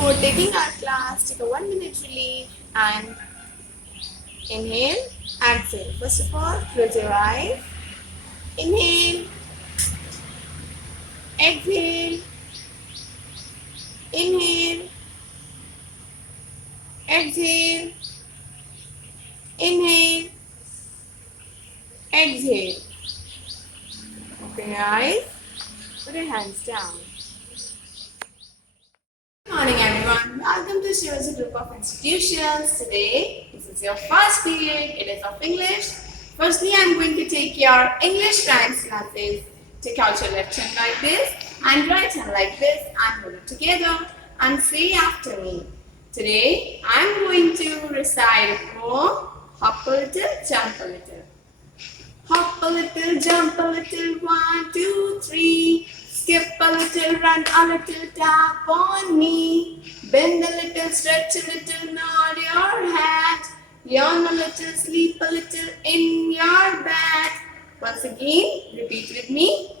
Before taking our class, take a 1 minute relief and inhale, exhale. First of all, close your eyes. Inhale, exhale, inhale, exhale, inhale, exhale. Open your eyes, put your hands down. Good morning everyone. Welcome to Shivaji Group of Institutions. Today, this is your first period. It is of English. Firstly, I am going to take your English rhymes classes. Take out your left hand like this and right hand like this and hold it together and say after me. Today, I am going to recite a poem, Hop a little, jump a little. Hop a little, jump a little, 1, 2, 3. Skip a little, run a little, tap on me. Bend a little, stretch a little, nod your head. Yawn a little, sleep a little in your bed. Once again, repeat with me.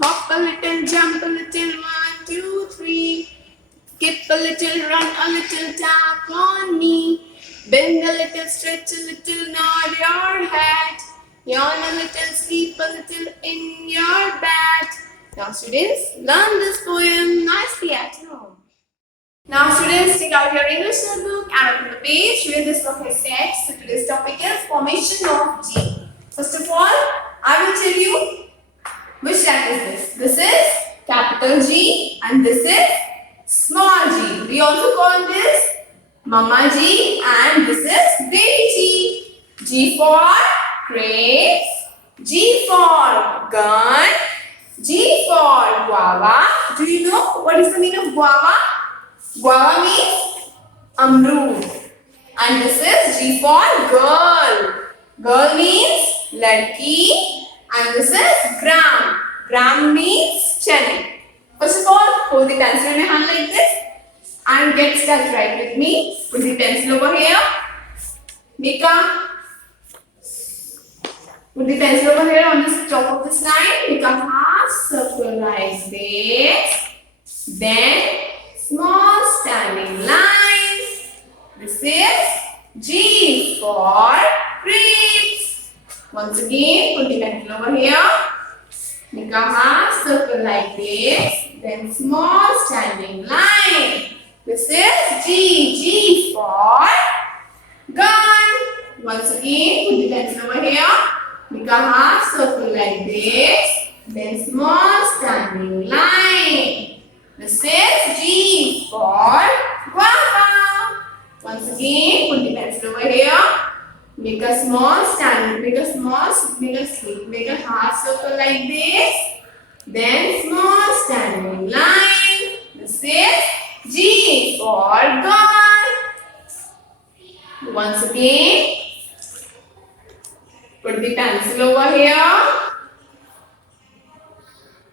Hop a little, jump a little, 1, 2, 3. Skip a little, run a little, tap on me. Bend a little, stretch a little, nod your head. Yawn a little, sleep a little in your bed. Now students, learn this poem nicely at home. Now students, take out your English notebook and open the page where this book is set. So today's topic is formation of G. First of all, I will tell you which type is this. This is capital G and this is small g. We also call this Mama G and this is baby G. G for grapes, G for gun, G for guava. Do you know what is the meaning of guava? Guava means amrood. And this is G for girl. Girl means ladki. And this is gram. Gram means chane. First of all, hold the pencil in your hand like this and get started right with me. Put the pencil over here. Put the pencil over here on the top of this line. Make a half circle like this. Then small standing lines. This is G for grapes. Once again, put the pencil over here. Make a half circle like this. Then small standing line. This is G for gun. Once again, put the pencil over here. Make a half circle like this. Then small standing line. This is G for guava. Once again, put the pencil over here. Make a half circle like this. Then small standing line. This is G for girl. Once again, put the pencil over here.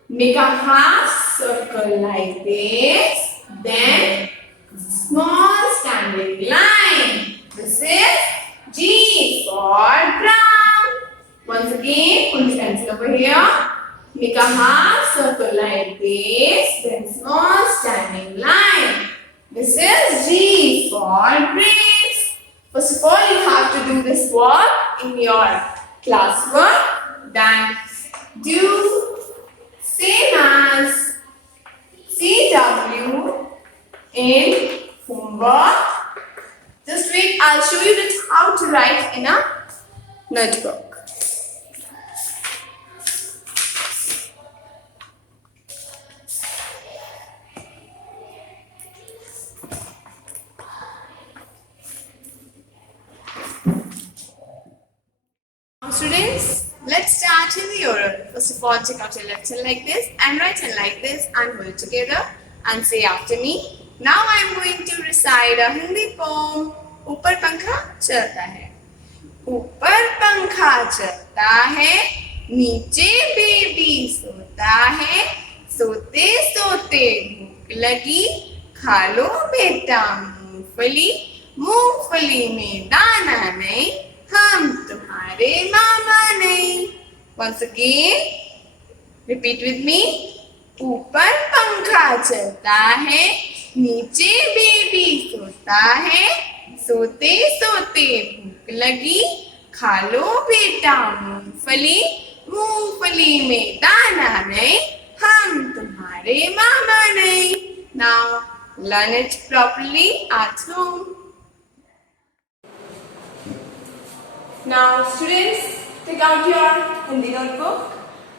Make a half circle like this. Then small standing line. This is G for ground. Once again, put the pencil over here. Make a half circle like this. Then small standing line. This is G for grapes. First of all, you have to do this work in your classwork. Then do same as CW in homework. Just wait, I'll show you how to write in a notebook. Now students, let's start in the oral. First of all, take out your left hand like this and right hand like this and hold it together and say after me. Now I am going to recite a Hindi poem. ऊपर पंखा चलता है, ऊपर पंखा चलता है, नीचे baby सोता है, सोते सोते भूख लगी, खा लो बेटा मूंगफली, मूंगफली में दाना नहीं, हम तुम्हारे मामा नहीं. Once again, repeat with me. ऊपर पंखा चलता है, नीचे बेबी सोता है, सोते सोते भूख लगी, खा लो बेटा मूंगफली, मूंगफली में दाना नहीं, हम तुम्हारे मामा नहीं. Now learn it properly at home. Now students, take out your Hindi notebook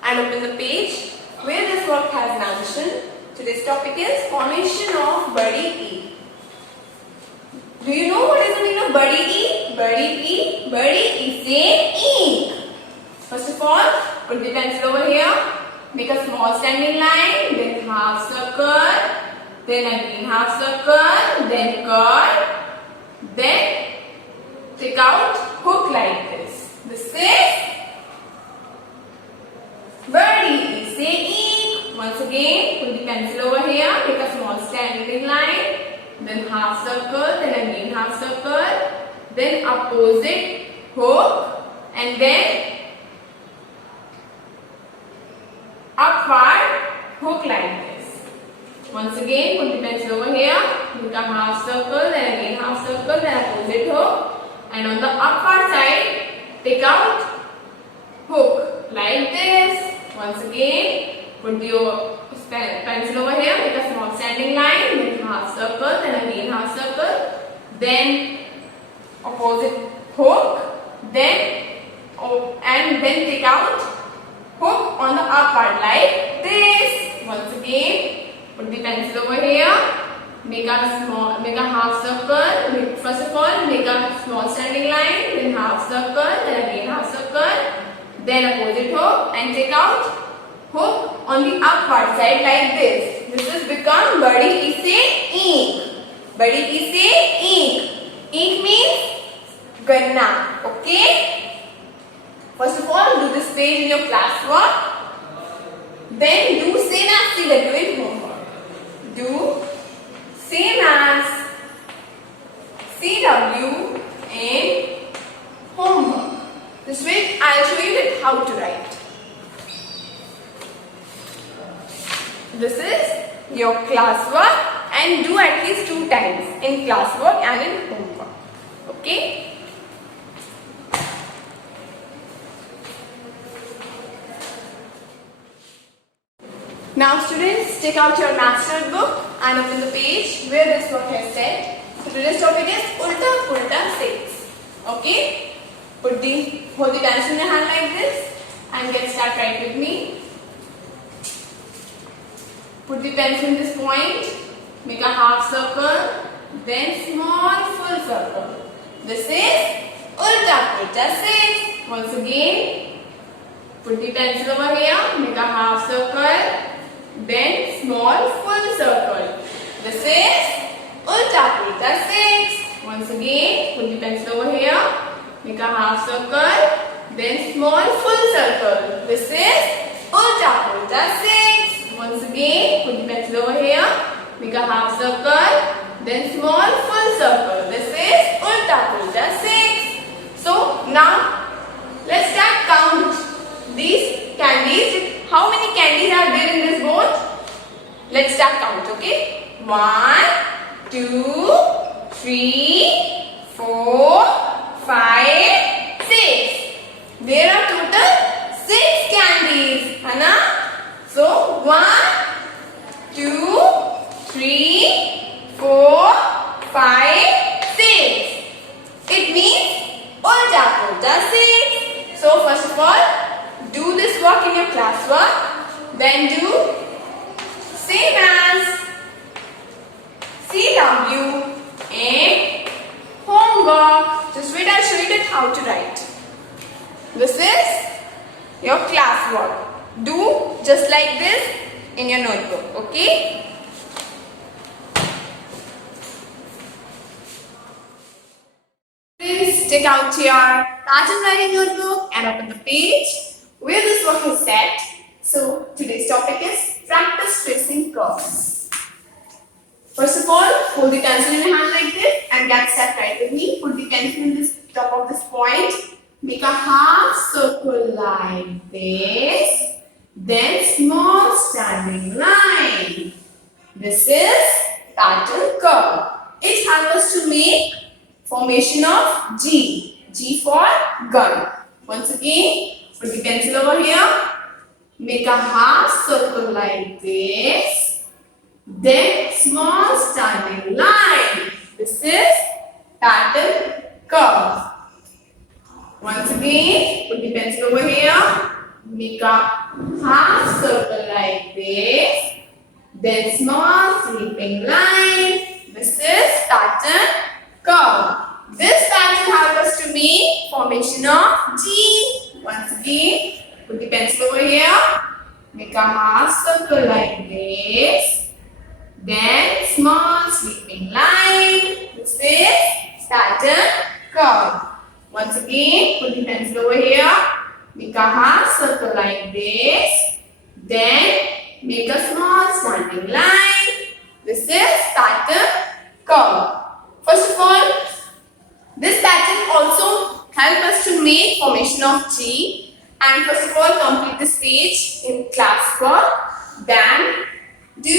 and open the page where this work has mentioned. Today's topic is formation of body E. Do you know what is the meaning of body E? Body E. Body is a ink. First of all, put the pencil over here. Make a small standing line, then half circle, then again half circle, then curve, then take out hook like this. This is body is a ink. Once again, put the pencil over here. Make a small standing line, then half circle, then again half circle, then opposite hook, and then upward hook like this. Once again, put the pencil over here. Make a half circle, then again half circle, then opposite hook. And on the upward side, take out hook like this. Once again, put your pencil over here, make a small standing line, then half circle, then again half circle, then opposite hook, then and then take out hook on the upward like this. Once again, put the pencil over here. Make a half circle. First of all, make a small standing line, then half circle, then again half circle, then opposite hook, and take out hook on the upward side like this. This has become body is a ink. Body is a ink. Ink means ganna. Okay. First of all, do this page in your classwork. Then do same as you are doing homework. Do same as CW in homework. This way I will show you that how to write. This is your classwork and do at least 2 times in classwork and in homework. Okay? Now students, take out your maths notebook and open the page where this work is said. So today's topic is Ulta Pulta 6. Okay? Hold the pencil in your hand like this and get start right with me. Put the pencil in this point, make a half circle, then small full circle. This is Ulta Pulta 6. Once again, put the pencil over here, make a half circle, then small full circle. This is Ulta Pulta 6. Once again, put the pencil over here, make a half circle, then small full circle. This is Ulta Pulta 6. Once again, put the pencil over here, make a half circle, then small full circle. This is Ulta Pulta 6. So now let's start count these candies. How many candies are there in this board? Let's start count, okay? 1, 2, 3, 4, 5, 6. There are total 6 candies, Hana. So 1, 2, 3, 4, 5, 6. It means Ulta Pulta 6. So first of all, do this work in your classwork. Then do same as CW in homework. Just wait, I'll show you that how to write. This is your classwork. Do just like this in your notebook, okay? Please take out your pattern writing notebook and open the page where this work is set. So today's topic is practice tracing curves. First of all, hold the pencil in your hand like this and get set right with me. Put the pencil in this top of this point. Make a half circle like this. Then small standing line. This is pattern curve. It helps us to make formation of G. G for gun. Once again, put the pencil over here. Make a half circle like this. Then small standing line. This is pattern curve. Once again, put the pencil over here. Make a half circle like this. Then small sweeping line. This is pattern curve. This pattern helps us to make formation of G. Once again, put the pencil over here. Make a half circle like this. Then small sweeping line. This is pattern curve. Once again, put the pencil over here. Make a half circle like this. Then make a small standing line. This is pattern curve. First of all, this pattern also helps us to make formation of G. And first of all, complete this page in class work. Then do